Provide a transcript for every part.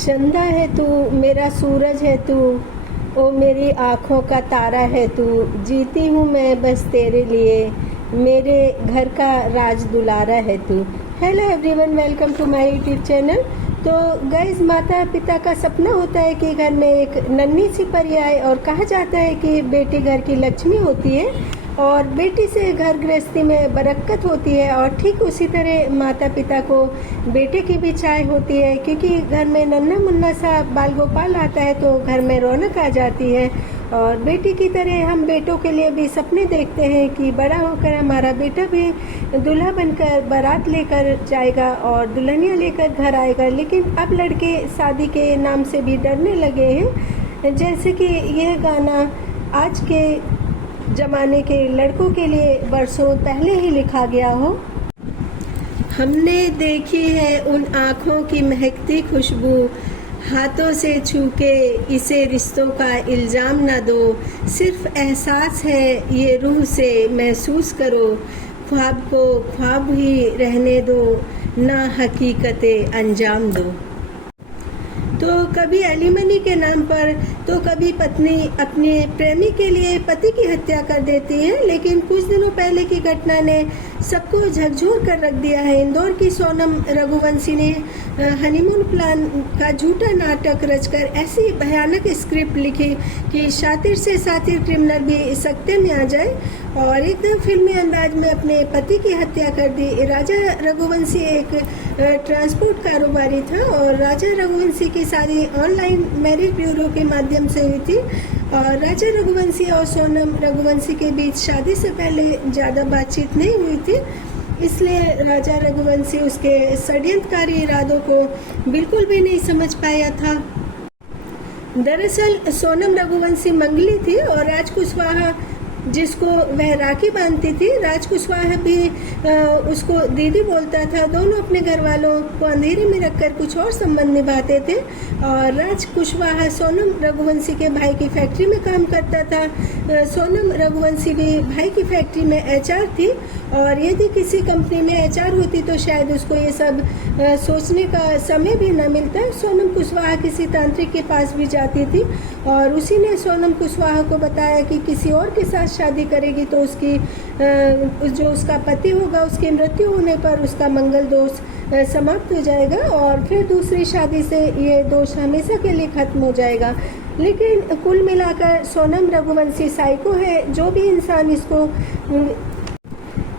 चंदा है तू, मेरा सूरज है तू, ओ मेरी आँखों का तारा है तू, जीती हूँ मैं बस तेरे लिए, मेरे घर का राज दुलारा है तू। Hello everyone, welcome to my YouTube channel. तो गाइस, माता पिता का सपना होता है कि घर में एक नन्ही सी परी आए, और कहा जाता है कि बेटी घर की लक्ष्मी होती है और बेटी से घर गृहस्थी में बरकत होती है। और ठीक उसी तरह माता पिता को बेटे की भी चाह होती है, क्योंकि घर में नन्हा मुन्ना सा बाल गोपाल आता है तो घर में रौनक आ जाती है। और बेटी की तरह हम बेटों के लिए भी सपने देखते हैं कि बड़ा होकर हमारा बेटा भी दूल्हा बनकर बारात लेकर जाएगा और दुल्हनिया लेकर घर आएगा। लेकिन अब लड़के शादी के नाम से भी डरने लगे हैं, जैसे कि यह गाना आज के जमाने के लड़कों के लिए बरसों पहले ही लिखा गया हो। हमने देखी है उन आँखों की महकती खुशबू, हाथों से छू के इसे रिश्तों का इल्ज़ाम ना दो, सिर्फ एहसास है ये रूह से महसूस करो, ख्वाब को ख्वाब ही रहने दो, ना हकीकतें अंजाम दो। तो कभी एलिमनी के नाम पर तो कभी पत्नी अपने प्रेमी के लिए पति की हत्या कर देती है। लेकिन कुछ दिनों पहले की घटना ने सबको झकझोर कर रख दिया है। इंदौर की सोनम रघुवंशी ने हनीमून प्लान का झूठा नाटक रचकर ऐसी भयानक स्क्रिप्ट लिखी कि शातिर से सातिर क्रिमिनल भी सकते में आ जाए, और एकदम फिल्मी अंदाज में अपने पति की हत्या कर दी। राजा रघुवंशी एक ट्रांसपोर्ट कारोबारी था और राजा रघुवंशी की शादी ऑनलाइन मैरिज ब्यूरो के माध्यम से हुई थी। और राजा रघुवंशी और सोनम रघुवंशी के बीच शादी से पहले ज़्यादा बातचीत नहीं हुई थी, इसलिए राजा रघुवंशी उसके षड्यंत्रकारी इरादों को बिल्कुल भी नहीं समझ पाया था। दरअसल सोनम रघुवंशी मंगली थी और राज कुशवाहा जिसको वह राखी बांधती थी, राज कुशवाहा भी उसको दीदी बोलता था। दोनों अपने घर वालों को अंधेरे में रखकर कुछ और संबंध निभाते थे। और राज कुशवाहा सोनम रघुवंशी के भाई की फैक्ट्री में काम करता था। सोनम रघुवंशी भी भाई की फैक्ट्री में एचआर थी, और यदि किसी कंपनी में एचआर होती तो शायद उसको ये सब सोचने का समय भी न मिलता। सोनम कुशवाहा किसी तांत्रिक के पास भी जाती थी और उसी ने सोनम कुशवाहा को बताया कि किसी और के साथ शादी करेगी तो उसकी जो उसका पति होगा उसकी मृत्यु होने पर उसका मंगल दोष समाप्त हो जाएगा और फिर दूसरी शादी से ये दोष हमेशा के लिए खत्म हो जाएगा। लेकिन कुल मिलाकर सोनम रघुवंशी साइको है। जो भी इंसान इसको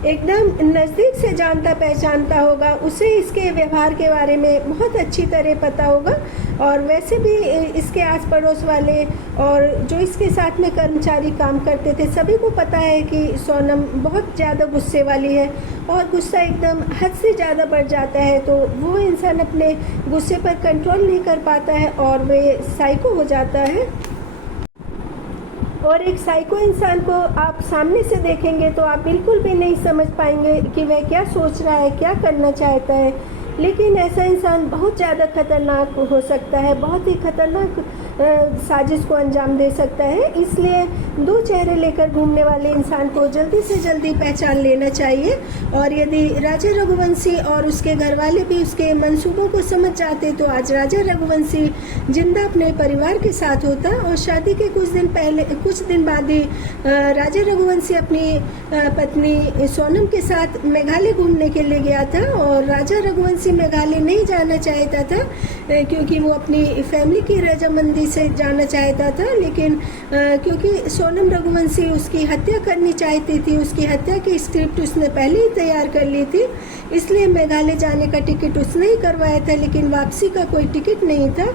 एकदम नज़दीक से जानता पहचानता होगा उसे इसके व्यवहार के बारे में बहुत अच्छी तरह पता होगा। और वैसे भी इसके आस पड़ोस वाले और जो इसके साथ में कर्मचारी काम करते थे सभी को पता है कि सोनम बहुत ज़्यादा गुस्से वाली है, और गुस्सा एकदम हद से ज़्यादा बढ़ जाता है तो वो इंसान अपने गुस्से पर कंट्रोल नहीं कर पाता है और वे साइको हो जाता है। और एक साइको इंसान को आप सामने से देखेंगे तो आप बिल्कुल भी नहीं समझ पाएंगे कि वह क्या सोच रहा है, क्या करना चाहता है। लेकिन ऐसा इंसान बहुत ज़्यादा खतरनाक हो सकता है, बहुत ही खतरनाक साजिश को अंजाम दे सकता है। इसलिए दो चेहरे लेकर घूमने वाले इंसान को जल्दी से जल्दी पहचान लेना चाहिए। और यदि राजा रघुवंशी और उसके घर वाले भी उसके मंसूबों को समझ जाते तो आज राजा रघुवंशी जिंदा अपने परिवार के साथ होता। और शादी के कुछ दिन बाद ही राजा रघुवंशी अपनी पत्नी सोनम के साथ मेघालय घूमने के लिए गया था। और राजा रघुवंशी मेघालय नहीं जाना चाहता था क्योंकि वो अपनी फैमिली की रजामंदी से जाना चाहता था। लेकिन क्योंकि सोनम रघुवंशी उसकी हत्या करनी चाहती थी, उसकी हत्या की स्क्रिप्ट उसने पहले ही तैयार कर ली थी, इसलिए मेघालय जाने का टिकट उसने ही करवाया था, लेकिन वापसी का कोई टिकट नहीं था।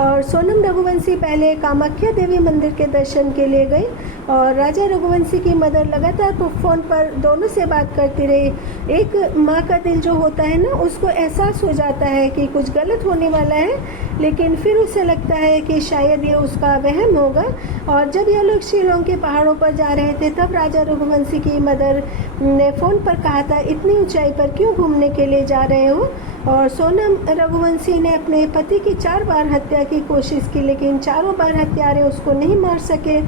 और सोनम रघुवंशी पहले कामाख्या देवी मंदिर के दर्शन के लिए गई और राजा रघुवंशी की मदर लगातार फ़ोन पर दोनों से बात करती रही। एक माँ का दिल जो होता है ना, उसको एहसास हो जाता है कि कुछ गलत होने वाला है, लेकिन फिर उसे लगता है कि शायद ये उसका वहम होगा। और जब ये लोग शिलोंग के पहाड़ों पर जा रहे थे तब राजा रघुवंशी की मदर ने फ़ोन पर कहा था, इतनी ऊंचाई पर क्यों घूमने के लिए जा रहे हो। और सोनम रघुवंशी ने अपने पति की 4 बार हत्या की कोशिश की, लेकिन चारों बार हत्यारे उसको नहीं मार सके।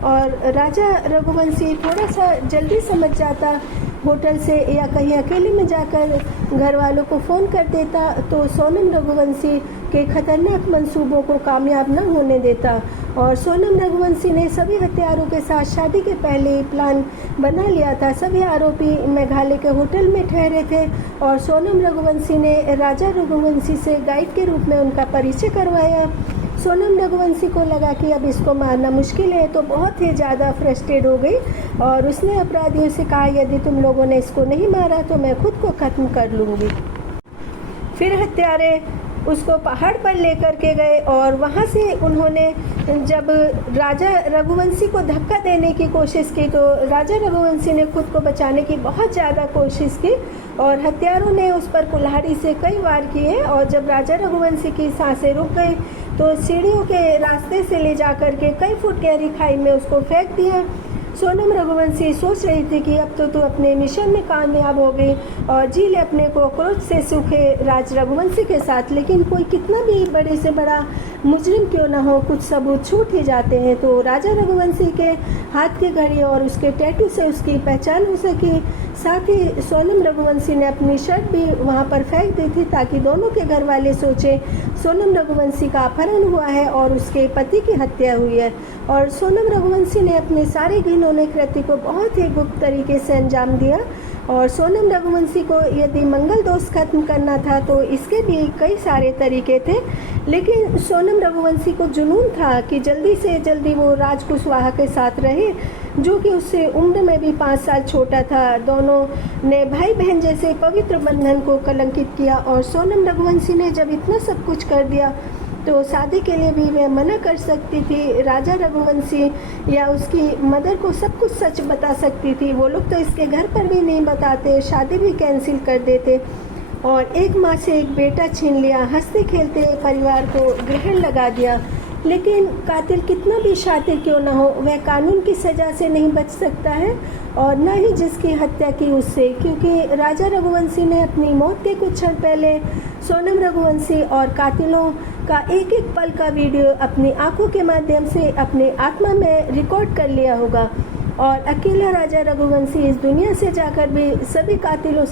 और राजा रघुवंशी थोड़ा सा जल्दी समझ जाता होटल से या कहीं अकेले में जाकर घर वालों को फ़ोन कर देता तो सोनम रघुवंशी के खतरनाक मंसूबों को कामयाब न होने देता। और सोनम रघुवंशी ने सभी हत्यारों के साथ शादी के पहले ही प्लान बना लिया था। सभी आरोपी मेघालय के होटल में ठहरे थे और सोनम रघुवंशी ने राजा रघुवंशी से गाइड के रूप में उनका परिचय करवाया। सोनम रघुवंशी को लगा कि अब इसको मारना मुश्किल है, तो बहुत ही ज़्यादा फ्रस्ट्रेट हो गई और उसने अपराधियों से कहा, यदि तुम लोगों ने इसको नहीं मारा तो मैं खुद को ख़त्म कर लूँगी। फिर हत्यारे उसको पहाड़ पर लेकर के गए और वहाँ से उन्होंने जब राजा रघुवंशी को धक्का देने की कोशिश की तो राजा रघुवंशी ने खुद को बचाने की बहुत ज़्यादा कोशिश की और हत्यारों ने उस पर कुल्हाड़ी से कई वार किए। और जब राजा रघुवंशी की सांसें रुक गई तो सीढ़ियों के रास्ते से ले जाकर के कई फुट गहरी खाई में उसको फेंक दिया। सोनम रघुवंशी सोच रही थी कि अब तो तू अपने मिशन में कामयाब हो गई और जी ले अपने को क्रोध से सूखे राज रघुवंशी के साथ। लेकिन कोई कितना भी बड़े से बड़ा मुजरिम क्यों ना हो, कुछ सबूत छूट ही जाते हैं। तो राजा रघुवंशी के हाथ की घड़ी और उसके टैटू से उसकी पहचान हो सकी। साथ ही सोनम रघुवंशी ने अपनी शर्ट भी वहाँ पर फेंक दी थी ताकि दोनों के घर वाले सोचे सोनम रघुवंशी का अपहरण हुआ है और उसके पति की हत्या हुई है। और सोनम रघुवंशी ने अपने सारे घिनौने कृत्य को बहुत ही गुप्त तरीके से अंजाम दिया। और सोनम रघुवंशी को यदि मंगल दोष खत्म करना था तो इसके भी कई सारे तरीके थे, लेकिन सोनम रघुवंशी को जुनून था कि जल्दी से जल्दी वो राज कुशवाहा के साथ रहे, जो कि उससे उम्र में भी 5 साल छोटा था। दोनों ने भाई बहन जैसे पवित्र बंधन को कलंकित किया और सोनम रघुवंशी ने जब इतना सब कुछ कर दिया तो शादी के लिए भी वह मना कर सकती थी। राजा रघुवंशी या उसकी मदर को सब कुछ सच बता सकती थी। वो लोग तो इसके घर पर भी नहीं बताते, शादी भी कैंसिल कर देते और एक माँ से एक बेटा छीन लिया। हंसते खेलते परिवार को ग्रहण लगा दिया। लेकिन कातिल कितना भी शातिर क्यों ना हो, वह कानून की सज़ा से नहीं बच सकता है और न ही जिसकी हत्या की उससे, क्योंकि राजा रघुवंशी ने अपनी मौत के कुछ क्षण पहले सोनम रघुवंशी और कातिलों का एक एक पल का वीडियो अपनी आंखों के माध्यम से अपनी आत्मा में रिकॉर्ड कर लिया होगा। और अकेला राजा रघुवंशी इस दुनिया से जाकर भी सभी कातिलों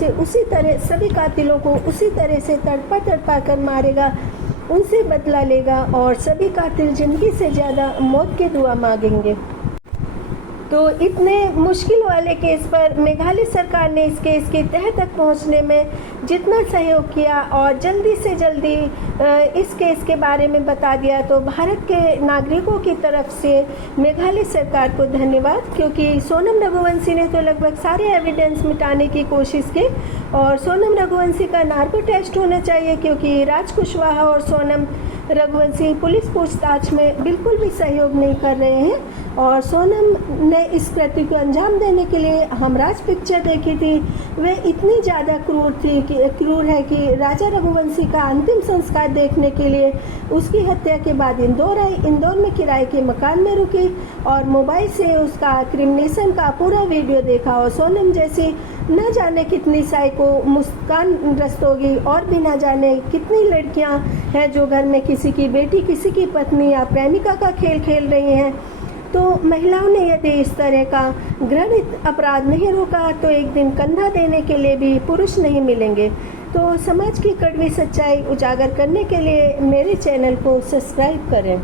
को उसी तरह से तड़पा तड़पा कर मारेगा, उनसे बदला लेगा और सभी कातिल जिंदगी से ज़्यादा मौत की दुआ मांगेंगे। तो इतने मुश्किल वाले केस पर मेघालय सरकार ने इस केस की तह तक पहुंचने में जितना सहयोग किया और जल्दी से जल्दी इस केस के बारे में बता दिया, तो भारत के नागरिकों की तरफ से मेघालय सरकार को धन्यवाद। क्योंकि सोनम रघुवंशी ने तो लगभग सारे एविडेंस मिटाने की कोशिश की और सोनम रघुवंशी का नार्को टेस्ट होना चाहिए, क्योंकि राज कुशवाहा और सोनम रघुवंशी पुलिस पूछताछ में बिल्कुल भी सहयोग नहीं कर रहे हैं। और सोनम ने इस कृत्य को अंजाम देने के लिए हमराज पिक्चर देखी थी, वह इतनी ज़्यादा क्रूर है कि राजा रघुवंशी का अंतिम संस्कार देखने के लिए उसकी हत्या के बाद इंदौर आई। इंदौर में किराए के मकान में रुकी और मोबाइल से उसका क्रिमिनेशन का पूरा वीडियो देखा। और सोनम जैसी न जाने कितनी साइको मुस्कान ग्रस्त होगी और भी न जाने कितनी लड़कियां हैं जो घर में किसी की बेटी, किसी की पत्नी या प्रेमिका का खेल खेल रही हैं। तो महिलाओं ने यदि इस तरह का घृणित अपराध नहीं रोका तो एक दिन कंधा देने के लिए भी पुरुष नहीं मिलेंगे। तो समाज की कड़वी सच्चाई उजागर करने के लिए मेरे चैनल को सब्सक्राइब करें।